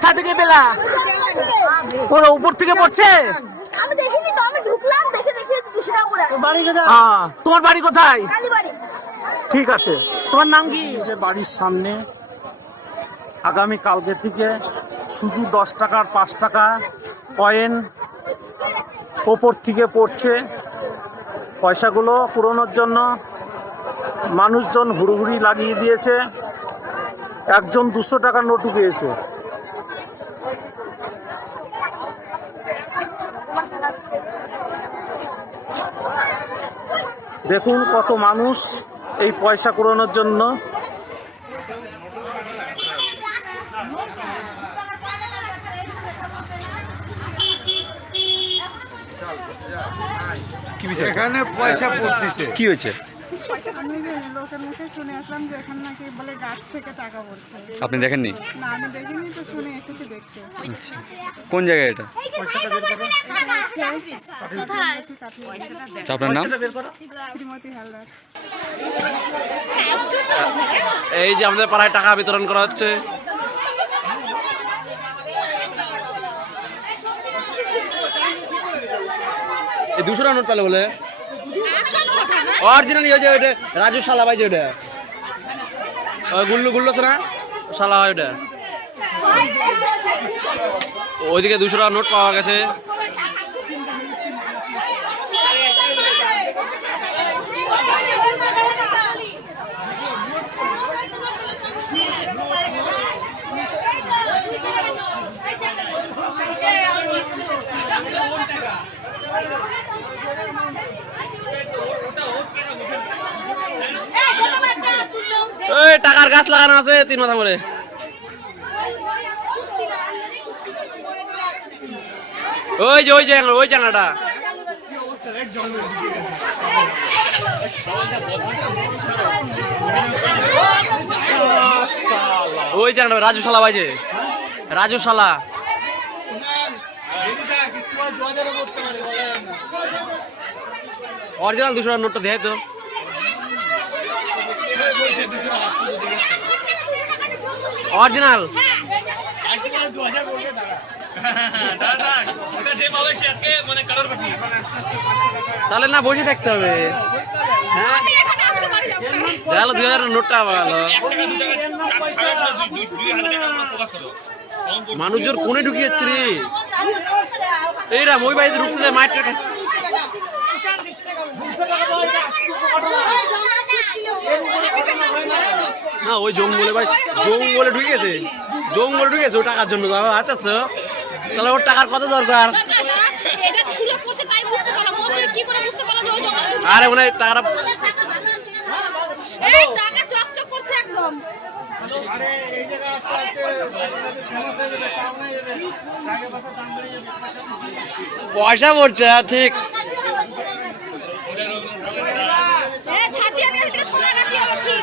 কোথা থেকে পেলা? ওর উপর থেকে পড়ছে? তোমার বাড়ি কোথায়? ঠিক আছে। তোমার নাম কি? যে বাড়ির সামনে আগামী কালকে থেকে শুধু দশ টাকার পাঁচ টাকা কয়েন ওপর থেকে পড়ছে। পয়সাগুলো পুরোনোর জন্য মানুষজন হুড়ুহুড়ি লাগিয়ে দিয়েছে। একজন দুশো টাকার নোটু পেয়েছে। দেখুন কত মানুষ এই পয়সা কুড়ানোর জন্য। কি বিষয়? এখানে পয়সা কি হয়েছে? আমি যে লোকের মুখে শুনে আসলাম যে এখানে নাকি বলে গাছ থেকে টাকা পড়ছে। আপনি দেখেননি? না আমি দেখিনি তো শুনে এসেছি দেখতে। আচ্ছা। কোন জায়গায় এটা? আচ্ছা, আপনার নাম? শ্রীমতী হালদার। এই যে আমাদের পাড়ায় টাকা বিতরণ করা হচ্ছে। এই দুশো টাকা নোট পেলে বলে। অরিজিনাল ওই যে ওইটা, রাজু শালা ভাই যে ওইটা। ওই গুল্লু গুল্লু তো না? শালা হয় ওইটা। ওইদিকে দুশো টাকা নোট পাওয়া গেছে ওই টাকার গাছ লাগানো আছে, তিন মাথা করে। ওই যে ওই যে ওই জায়গাটা ওই জায়গাটা রাজু শালা যে। রাজু শালা অরিজিনাল দুশো নোটটা দেয় তো। অরিজিনাল তাহলে না বসে থাকতে হবে হ্যাঁ গেল দুই হাজার নোটটা ভালো মানুষজন কোনে ঢুকিয়েছে রে এইরা মই বাড়িতে ঢুকতে মায়ের না ওই জঙ্গলে ভাই জঙ্গলে ঢুকেছে। জঙ্গলে ঢুকেছে ও টাকার জন্য যাব আচ্ছা তাহলে ওর টাকার কত দরকার? আরে মনে হয় টাকাটা টাকা চকচক করছে একদম। পয়সা পড়ছে হ্যাঁ, ঠিক এ ছাতি আর এদিকে সোনা গাছি আবার ঠিক